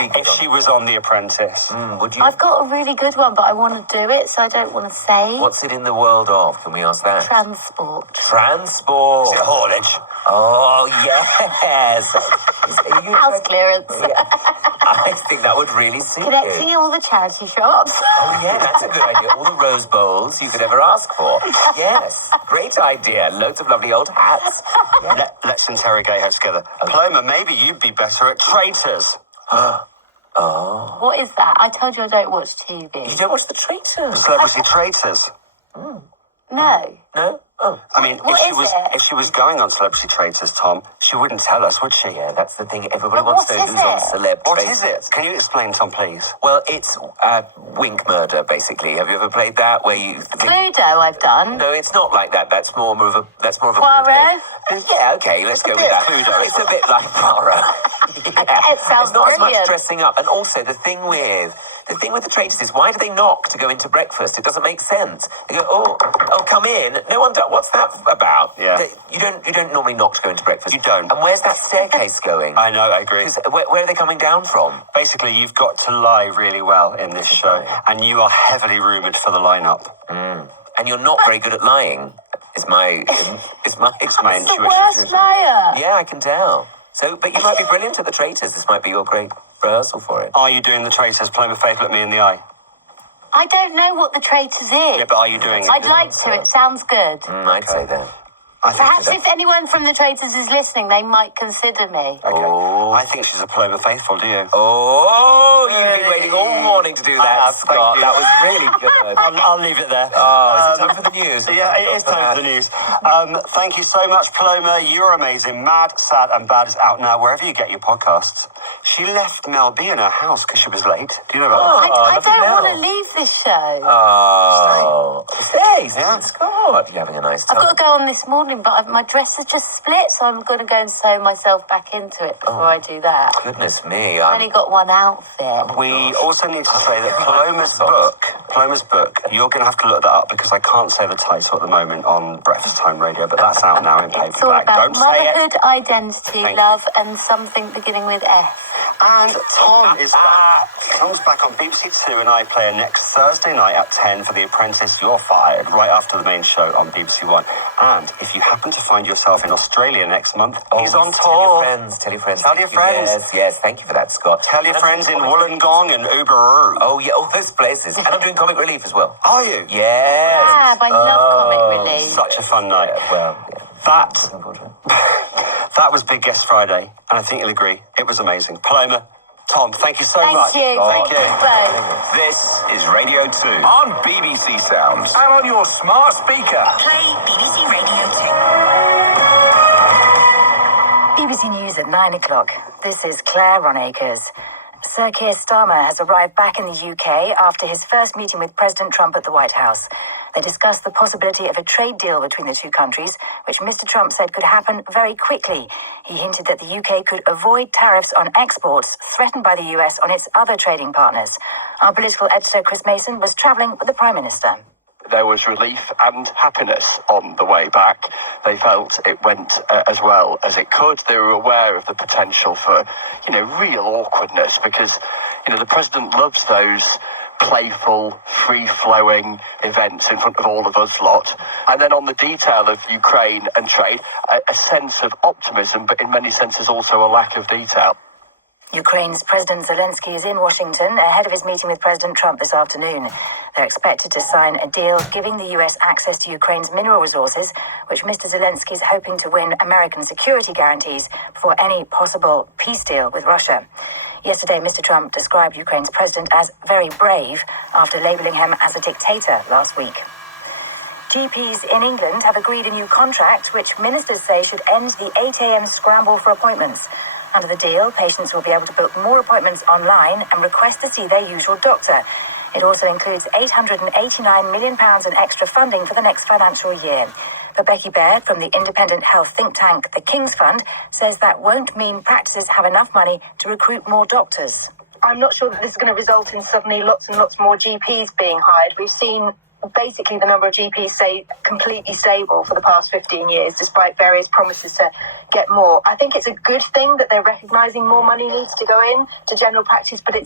if she was on The Apprentice. Would you? I've got a really good one, but I want to do it, so I don't want to say. What's it in the world of? Can we ask that? Transport. Transport. Is it haulage? Oh, yes. House clearance. Yeah. I think that would really suit Connecting you. all the charity shops. Oh, yeah, that's a good idea. All the rose bowls you could ever ask for. Yes, great idea. Loads of lovely old hats. Yeah. Let's interrogate her together. Paloma, maybe you'd be better at traitors. Oh. What is that? I told you I don't watch TV. You don't watch The Traitors? Celebrity traitors. No. No? Oh. I mean, What is it? if she was going on Celebrity Traitors, Tom, she wouldn't tell us, would she? Yeah, that's the thing. Everybody But wants to what know is who's on it? Celeb What Traitors. is it? Can you explain, Tom, please? Well, it's wink murder, basically. Have you ever played that? Where you... Cluedo I've done. No, it's not like that. That's more of a board Poirot? game. Yeah, okay, let's go with bit that. Cluedo. It's a bit like Poirot. Yeah. It sounds It's not as much brilliant. dressing up. And also the thing with the traitors is, why do they knock to go into breakfast? It doesn't make sense. They go, oh, come in. No one does. What's that about? Yeah. You don't normally knock to go into breakfast. You don't. And where's that staircase going? I know, I agree. 'Cause where are they coming down from? Basically, you've got to lie really well in this show, and you are heavily rumoured for the lineup. And you're not very good at lying. Is my It's the intuition. worst liar. Yeah, I can tell. So, but you might be brilliant at the traitors. This might be your great rehearsal for it. Are you doing the traitors? Paloma Faith, look me in the eye. I don't know what The Traitors is. Yeah, but are you doing it? I'd like to. It sounds good. I'd say that. I think Perhaps she's if anyone from The Traitors is listening, they might consider me. Okay. Oh. I think she's a Paloma Faithful, do you? Oh, you've been waiting all morning to do that, Thank Scott. you. That was really good. I'll leave it there. Oh, is it time for the news? Yeah, it is time for the news. Thank you so much, Paloma. You're amazing. Mad, Sad and Bad is out now wherever you get your podcasts. She left Mel B in her house because she was late. Do you know about that? I lovely don't Mel. want to leave this show. Oh, stay, Yeah. Scott. You're having a nice I've time. got to go on this morning, but my dress has just split, so I'm going to go and sew myself back into it before I do that. Goodness me. I've only got one outfit. We also need to say that Paloma's book, you're going to have to look that up because I can't say the title at the moment on Breakfast Time Radio, but that's out now in It's all paperback. about Don't say it. motherhood, identity, Thank you. love, and something beginning with F. And Tom is back. Comes back on BBC Two and iPlayer next Thursday night at 10 for The Apprentice. You're Fired, right after the main show on BBC One. And if you happen to find yourself in Australia next month, he's on Tell tour. your friends. Tell your friends. Tell Thank your you. friends. Yes, thank you for that, Scott. Tell your And friends in I'm doing Wollongong and Uberoo. Oh, yeah, all those places. And I'm doing comic relief as well. Are you? Yes. Fab, I love comic relief. Such a fun night. Yeah, well, yeah. That was Big Guest Friday, and I think you'll agree, it was amazing. Paloma, Tom, thank you so much. Thank you. Thank Thank you. you both. This is Radio 2 on BBC Sounds and on your smart speaker. Play BBC Radio 2. BBC News at 9 o'clock. This is Claire Ronacres. Sir Keir Starmer has arrived back in the UK after his first meeting with President Trump at the White House. They discussed the possibility of a trade deal between the two countries, which Mr. Trump said could happen very quickly. He hinted that the UK could avoid tariffs on exports threatened by the US on its other trading partners. Our political editor, Chris Mason, was travelling with the Prime Minister. There was relief and happiness on the way back. They felt it went as well as it could. They were aware of the potential for, real awkwardness because, the president loves those playful, free-flowing events in front of all of us lot. And then on the detail of Ukraine and trade, a sense of optimism, but in many senses also a lack of detail. Ukraine's President Zelensky is in Washington ahead of his meeting with President Trump this afternoon. They're expected to sign a deal giving the US access to Ukraine's mineral resources, which Mr. Zelensky is hoping to win American security guarantees before any possible peace deal with Russia. Yesterday, Mr. Trump described Ukraine's president as very brave after labelling him as a dictator last week. GPs in England have agreed a new contract which ministers say should end the 8 a.m. scramble for appointments. Under the deal, patients will be able to book more appointments online and request to see their usual doctor. It also includes £889 million in extra funding for the next financial year. But Becky Baird from the independent health think tank The King's Fund says that won't mean practices have enough money to recruit more doctors. I'm not sure that this is going to result in suddenly lots and lots more GPs being hired. We've seen basically the number of GPs stay completely stable for the past 15 years, despite various promises to get more. I think it's a good thing that they're recognising more money needs to go in to general practice, but